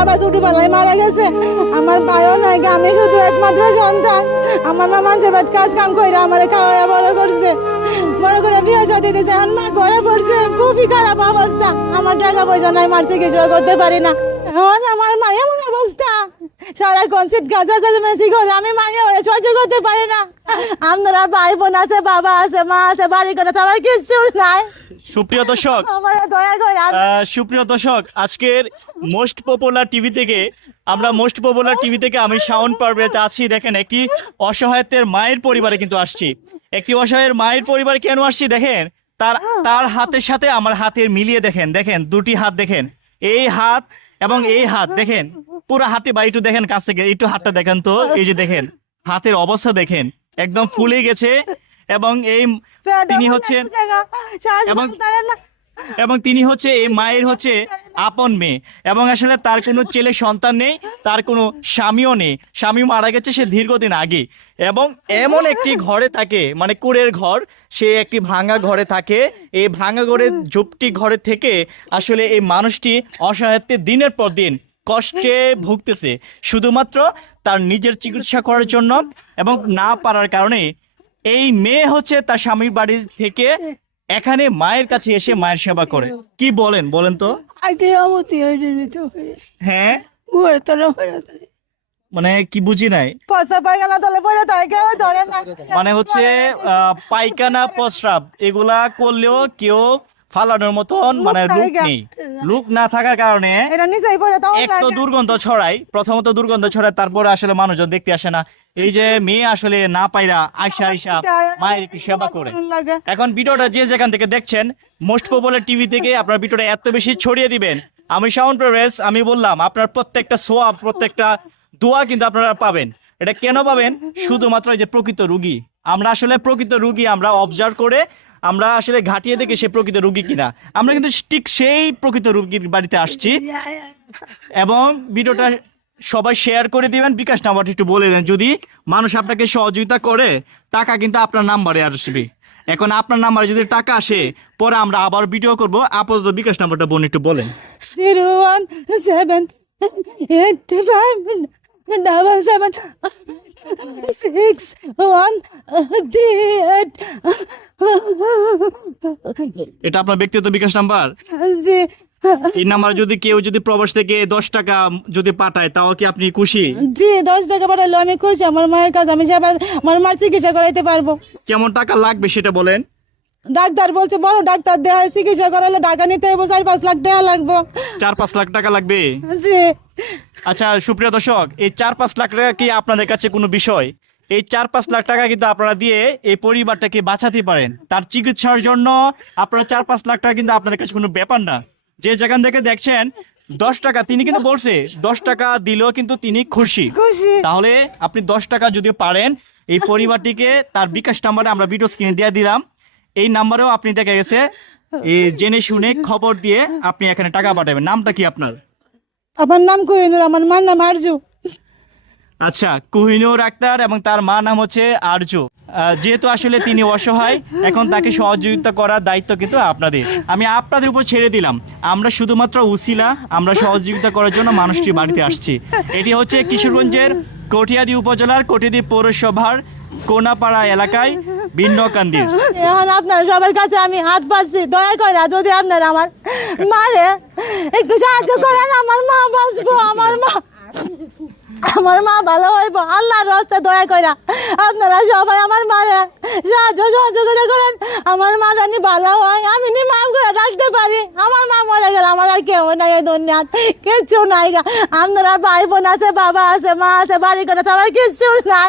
বাবা ছোটবেলায় মারা গেছে, আমার ভাইও নাই, আমি শুধু একমাত্র সন্তান। আমার মা মানুষের বাদ কাজ কাম করে আমার খাওয়া বড় করছে। বড় করে বিয়ে সাথে দিতে এখন মা ঘরে পড়ছে, খুবই খারাপ অবস্থা। আমার টাকা পয়সা নাই, মার চিকিৎসা করতে পারি না। আমার মা এমন অবস্থা। গাছা মেসি করে আমি হয়ে সহ্য করতে পারি না। আপনারা ভাই বোন আছে বাবা আছে মা আছে বাড়ি করে আমার কিচ্ছু নাই। সুপ্রিয় দর্শক সুপ্রিয় দর্শক আজকের মোস্ট পপুলার টিভি থেকে আমরা মোস্ট পপুলার টিভি থেকে আমি শাওন পারভেজ আছি। দেখেন একটি অসহায়তের মায়ের পরিবারে কিন্তু আসছি। একটি অসহায়ের মায়ের পরিবারে কেন আসছি? দেখেন তার তার হাতের সাথে আমার হাতের মিলিয়ে দেখেন দেখেন দুটি হাত দেখেন। এই হাত এবং এই হাত দেখেন পুরো হাতে বা একটু দেখেন কাছ থেকে একটু হাতটা দেখেন তো এই যে দেখেন হাতের অবস্থা দেখেন একদম ফুলে গেছে এবং এই তিনি হচ্ছেন এবং। এবং তিনি হচ্ছে এই মায়ের হচ্ছে আপন মেয়ে এবং আসলে তার কোনো ছেলে সন্তান নেই তার কোনো স্বামীও নেই স্বামী মারা গেছে সে দীর্ঘদিন আগে এবং এমন একটি ঘরে থাকে মানে কুড়ের ঘর সে একটি ভাঙা ঘরে থাকে এই ভাঙা ঘরের ঝুপটি ঘরে থেকে আসলে এই মানুষটি অসহায়ত্বে দিনের পর দিন কষ্টে ভুগতেছে। শুধুমাত্র তার নিজের চিকিৎসা করার জন্য এবং না পারার কারণে এই মেয়ে হচ্ছে তার স্বামীর বাড়ি থেকে এখানে মায়ের কাছে এসে মায়ের সেবা করে। কি বলেন বলেন তো। হয়ে? মানে কি বুঝি নাই? মানে হচ্ছে আহ, পায়খানা প্রস্রাব এগুলা করলেও কেউ ফালানোর মতন মানে লুক নেই। লুক না থাকার কারণে এটা নিচেই পড়ে তখন এক তো দুর্গন্ধ ছড়ায় প্রথমত দুর্গন্ধ ছড়ায় তারপরে আসলে মানুষজন দেখতে আসে না। এই যে মেয়ে আসলে না পাইরা আয়সা আয়সা মায়ের একটু সেবা করে। এখন ভিডিওটা যে যেখান থেকে দেখছেন মোস্ট পপুলার টিভি থেকে আপনার ভিডিওটা এত বেশি ছড়িয়ে দিবেন। আমি সাউন্ড প্রবেশ আমি বললাম আপনার প্রত্যেকটা সোয়াব প্রত্যেকটা দোয়া কিন্তু আপনারা পাবেন। এটা কেন পাবেন? শুধুমাত্র এই যে প্রকৃত রুগী। আমরা আসলে প্রকৃত রুগী আমরা অবজার্ভ করে আমরা আসলে ঘাটিয়ে দেখি সে প্রকৃত রুগী কিনা। আমরা কিন্তু ঠিক সেই প্রকৃত রুগীর বাড়িতে আসছি। এবং ভিডিওটা সবাই শেয়ার করে দিবেন। বিকাশ নাম্বারটা একটু বলে দেন। যদি মানুষ আপনাকে সহযোগিতা করে, টাকা কিন্তু আপনার নাম্বারে আসবে। এখন আপনার নাম্বারে যদি টাকা আসে, পরে আমরা আবার ভিডিও করব। আপাতত বিকাশ নাম্বারটা বোন একটু বলেন। Zero one seven eight five double seven six one three eight এটা আপনার ব্যক্তিগত বিকাশ নাম্বার? জি। এই নাম্বার যদি কেউ যদি প্রবাস থেকে দশ টাকা যদি পাঠায় তাও কি আপনি খুশি? জি দশ টাকা পাঠালো আমি খুশি। আমার মায়ের কাছে আমি সেবা আমার মার চিকিৎসা করাইতে পারব। কেমন টাকা লাগবে সেটা বলেন? ডাক্তার বলছে বড় ডাক্তার দেওয়া চিকিৎসা করালে টাকা নিতে হইব। চার পাঁচ লাখ টাকা লাগবে। চার পাঁচ লাখ টাকা লাগবে? জি। আচ্ছা সুপ্রিয় দর্শক এই চার পাঁচ লাখ টাকা কি আপনাদের কাছে কোনো বিষয়? এই চার পাঁচ লাখ টাকা কিন্তু আপনারা দিয়ে এই পরিবারটাকে বাঁচাতে পারেন। তার চিকিৎসার জন্য আপনারা চার পাঁচ লাখ টাকা কিন্তু আপনাদের কাছে কোনো ব্যাপার না। যে যেখান থেকে দেখছেন দশ টাকা তিনি কিন্তু বলছে দশ টাকা দিলেও কিন্তু তিনি খুশি। তাহলে আপনি দশ টাকা যদি পারেন এই পরিবারটিকে তার বিকাশ নাম্বারে আমরা ভিডিও স্ক্রিনে দিয়ে দিলাম। এই নাম্বারেও আপনি দেখা গেছে এই জেনে শুনে খবর দিয়ে আপনি এখানে টাকা পাঠাবেন। নামটা কি আপনার? আমার নাম কোহিনুর আমার মার নাম আরজু। আচ্ছা কোহিনুর আক্তার এবং তার মা নাম হচ্ছে আর্য যেহেতু আসলে তিনি অসহায়, এখন তাকে সহযোগিতা করার দায়িত্ব কিন্তু আপনাদের। আমি আপনাদের উপর ছেড়ে দিলাম। আমরা শুধুমাত্র উসিলা, আমরা সহযোগিতা করার জন্য মানুষটির বাড়িতে আসছি। এটি হচ্ছে কিশোরগঞ্জের কটিয়াদি উপজেলার কটিয়াদি পৌরসভার কোনাপাড়া এলাকায় ভিন্নকান্দির এখন আপনার সবার কাছে আমি হাত পাচ্ছি দয়া করে যদি আপনার আমার মারে, একটু সাহায্য করেন, আমার মা বাঁচবো, আমার মা। আমার মা ভালো হইব, আল্লাহর রাস্তা দয়া কইরা। আপনারা সবাই আমার মারে, সাহায্য, সহযোগিতা করেন। আমার মা জানি ভালো হয়, আমি নি মা করে রাখতে পারি। আমার মা মরে গেল আমার আর কেউ নাই এই কিচ্ছু নাই আপনারা ভাই বোন আছে, বাবা আছে, মা আছে, বাড়ি করে আমার কিচ্ছু নাই।